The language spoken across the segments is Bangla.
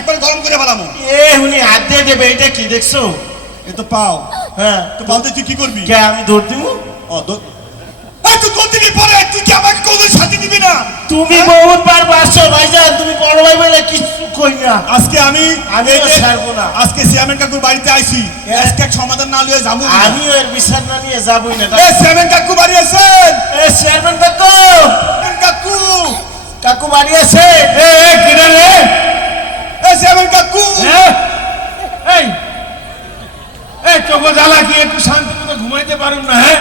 একবার গরম করে ফেলামো। উনি হাত দিয়ে দেবে, এটা কি দেখছো? এ তো পাও। হ্যাঁ, তো পাও তুই কি করবি? কে আমি দৌড় দিব? তুই দৌড় দিবি পরে, তুই কি আমাকে কোনোদিন শান্তি দিবি না? তুমি বহুত বার বাসছো ভাইজান, তুমি বড় ভাই বলে কিছু কই না। আজকে আমি ছাড়বো না। আজকে চেয়ারম্যান কাকুর বাড়িতে আইছি, আজকে এক সমাধান না লিয়ে যাবো। আমি এর বিচার না নিয়ে যাবই না। চেয়ারম্যান কাকু বাড়ি আছেন? চেয়ারম্যান কাকু, কাকু কাকু বাড়ি আছে? কিনা রে চেয়ারম্যান কাকু। এই তোকে জ্বালা কি একটু শান্তি মতো ঘুমাইতে পারুম না? হ্যাঁ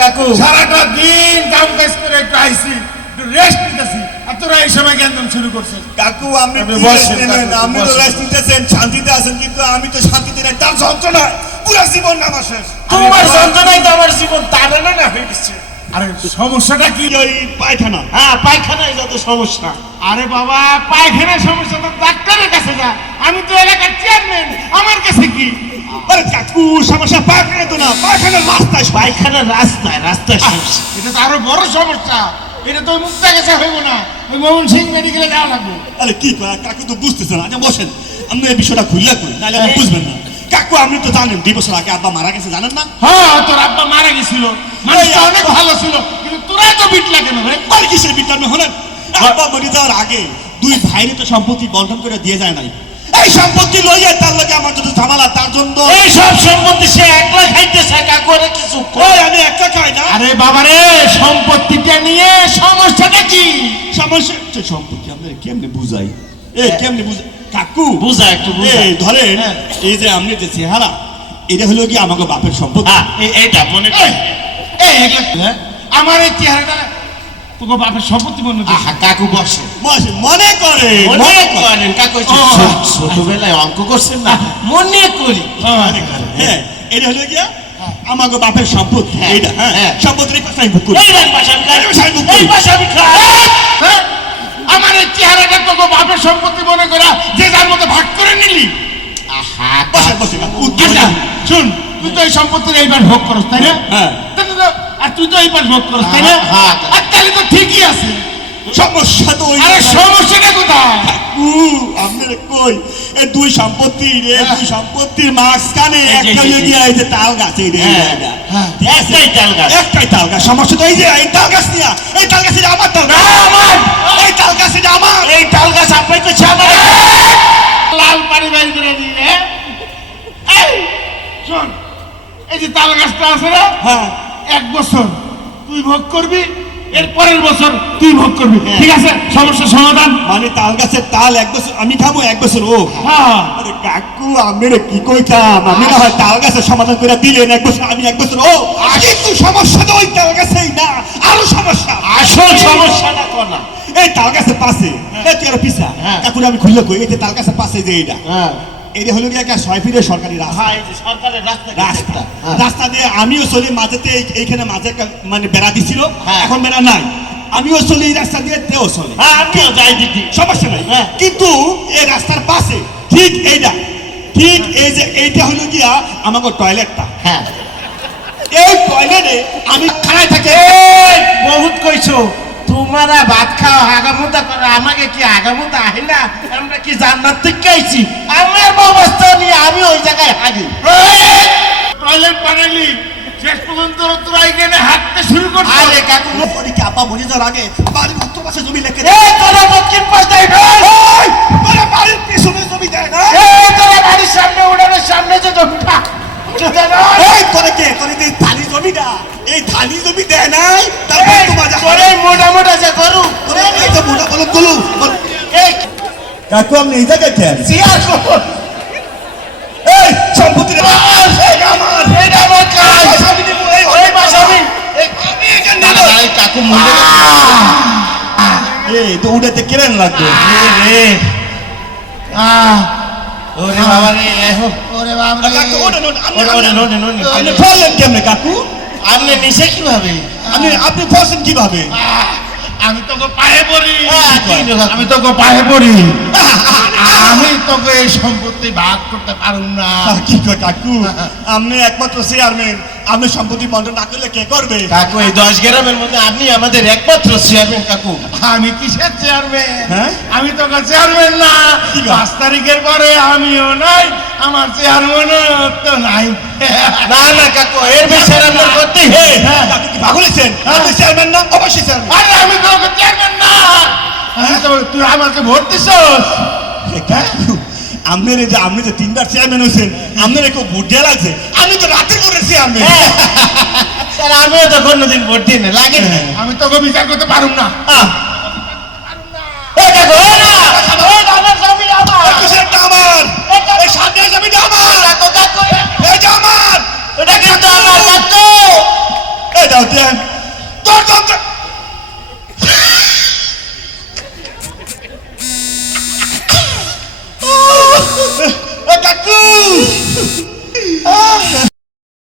কাকু, সারাটা দিন কাম কাজ করে একটু আইসি, একটু রেস্ট নিতেছি, আর তোরা এই সময় জ্ঞান শুরু করছিস। কাকু আপনি আপনি তো বসেন। রেস্ট নিতেছেন, শান্তিতে আছেন, কিন্তু আমি তো শান্তিতে নাই। তার যন্ত্রণা পুরো জীবন আমার শেষ। তোমার যন্ত্রণাই তো আমার জীবন, তারা না হয়ে গেছে। আরে সমস্যাটা কি? ওই পায়খানা। হ্যাঁ, পায়খানায় যত সমস্যা। আরে বাবা, পায়খানার সমস্যা তো ডাক্তারের কাছে যা, আমি তো এলাকার চেয়ারম্যান, আমার কাছে কি? আরে কাকু সমস্যা পায়খানা তো না, পায়খানার রাস্তায়। পায়খানার রাস্তায় সমস্যা। এটা তো আরো বড় সমস্যা। এটা তো মুক্তা গেছে হইব না, ওই মোহন সিং মেডিকেলে যাওয়া লাগবে। আরে কি কয় কাকু তো বুঝতেছে না। আচ্ছা বসেন, আপনি এই বিষয়টা খুললে কই, নাহলে আপনি বুঝবেন না। কাকু আপনি তো জানেন 2 বছর আগে আব্বা মারা গেছে, জানেন না? হ্যাঁ, তোর আব্বা মারা গেছিল, মানুষটা অনেক ভালো ছিল, কিন্তু তোরা তো বিটলা কেন রে? আর কিসের বিজ্ঞান হলেন? আব্বা মরে যাওয়ার আগে 2 ভাইরে তো সম্পত্তি বন্টন করে দিয়ে যায় নাই। এই সম্পত্তি লইয়া তার লগে আমার যত ঝামেলা, তার জন্য এই সব সম্পত্তি সে একলা খাইতেছে, কাকু আর কিছু ওই আমি একটা খাই না। আরে বাবারে, সম্পত্তিটা নিয়ে সমস্যাটা কি? সমস্যা হচ্ছে সম্পত্তি আপনার কেমনে বুঝাই, কেমনে বুঝাই কাকু? বুঝা একটু বুঝা। ধরেন এই যে আপনি যে চেহারা, এটা হলো কি আমাকে বাপের সম্পত্তি। এইটা মনে আমার এই চেহারাটা তোকে বাপের সম্পত্তি মনে হচ্ছে। কাকু বসে মনে করে করেন কাকু, ছোটবেলায় অঙ্ক করছেন না, মনে করি। হ্যাঁ, এটা হলো কি আমাকে বাপের সম্পত্তি। এইটা হ্যাঁ, সম্পত্তির পাশে আমি বুক করি। আমার এই চেহারাটা তোকে বাপের সম্পত্তি মনে করা, যে যার মতো ভাগ করে নিলি। শুন, তুই তো এই সম্পত্তির এইবার ভোগ করস, তাই না? আর তুই তো এইবার ভোগ করস, তাই না? আর তাহলে তো ঠিকই আছে। সমস্যা তো ওই। আরে সমস্যাটা কোথায়? আপনার কই এই 2 সম্পত্তির মাঝখানে একটা এরিয়া, এই যে তাল গাছ, একটাই তাল গাছ। সমস্যা তো এই যে এই তাল গাছ নিয়ে, এই তাল গাছ আমার তাল গাছ, এই তাল গাছ আমার, এই তাল গাছ আপনার কাছে আমার। লাল পানি বের করে দিলে। শোন, এই যে তাল গাছটা আছে না, 1 বছর তুই ভোগ করবি, এর পরের বছর তুই ভোগ করবি, ঠিক আছে? সমস্যা সমাধান। মানে তাল গাছের তাল 1 বছর আমি খাবো, 1 বছর ও। আরে কাকু আমি কি কইতাম, আমি না হয় তাল গাছের সমাধান করে দিলেন 1 বছর, আমি 1 বছর ও। কিন্তু সমস্যা তো ওই তাল গাছেই না, আরো সমস্যা। আসল সমস্যাটা কোনা? এই তাল গাছের পাশে তুই আর পিছা কাকুর আমি খুললে কই, এই যে তাল গাছের পাশে যে এইটা হলো কি একটা 6 ফিটের সরকারি রাস্তা। সরকারের রাস্তা দিয়ে আমিও চলি, মাঝেতে এইখানে মাঝে মানে বেড়া দিছিল, এখন বেড়া নাই। আমিও চলি এই রাস্তা দিয়ে, তেও চলে, আমিও যাই দিদি, সমস্যা নাই। কিন্তু এই রাস্তার পাশে ঠিক এই যে এইটা হলো গিয়া আমাকে টয়লেটটা। এই টয়লেটে আমি খাড়ায় থাকি। বহুত কইছো তোমারা ভাত খাও, আগামতা করো, আমাকে কি আগামতা আহে না? আমরা কি জান্নাত থেকে আইছি? আমার অবস্থা নিয়ে আমি ওই জায়গায় হাগি। টয়লেট বানাইলি, শেষ পর্যন্ত তোরা এখানে হাঁটতে শুরু করছিস। আরে কাকু, কি আপা মরে যাওয়ার আগে বাড়ির উত্তর পাশে জমি লেখে তোরা দক্ষিণ পাশ দেয় না, বাড়ির পিছনে জমি দেয় না, তোরা বাড়ির সামনে উড়ানের সামনে যে জমিটা এই থালি জমি দেয় নাই। মোটা মোটা যে গরু কাকু আপনি এই জায়গায় কেন? সম্পত্তির কাকু তো উড়াতে কেন লাগবে? ওরে বাবা রে, ওরে বাবা রে, আপনি ফসলেন কেমনে কাকু? আপনি নিচে কিভাবে? আপনি ফসলেন কিভাবে? আমি তোকে পায়ে পড়ি, আমি তোকে পায়ে পড়ি, আমি তোকে এই সম্পত্তি ভাগ করতে পারুম না। কি কয় কাকু, আপনি একমাত্র চেয়ারম্যান, আপনি সম্পত্তি বন্টন না করলে কে করবে? কাকু এই 10 গ্রামের মধ্যে আপনি আমাদের একমাত্র চেয়ারম্যান কাকু। আমি কিসের চেয়ারম্যান? হ্যাঁ? আমি তো চেয়ারম্যান না। কি গো? 5 তারিখের পরে আমিও নাই, আমার চেয়ারম্যানও তো নাই। না না কাকু, এর বিচার আপনার করতেই হবে। আপনি কি পাগল হয়েছেন? আপনি চেয়ারম্যান না? অবশ্যই চেয়ারম্যান। আরে আমি তো চেয়ারম্যান না। তুই আমাকে ভোট দিছস? আপনি যে 3বার চেয়ারম্যান হয়েছেন, আপনার কেউ ভোট দেওয়া লাগছে? আমি তো রাতের ভোটের চেয়ারম্যান। স্যার আমিও তো কোনোদিন ভোট দিই না, লাগে না। আমি তোকে বিচার করতে পারুম না। এই কাকু, এই না, এই আমার জমি আমার। 21-টা আমার, এই 7 জমিটা আমার। কাকু, কাকু, এই যে আমার, এটা কিন্তু আমার কাকু। এই দাও দেন।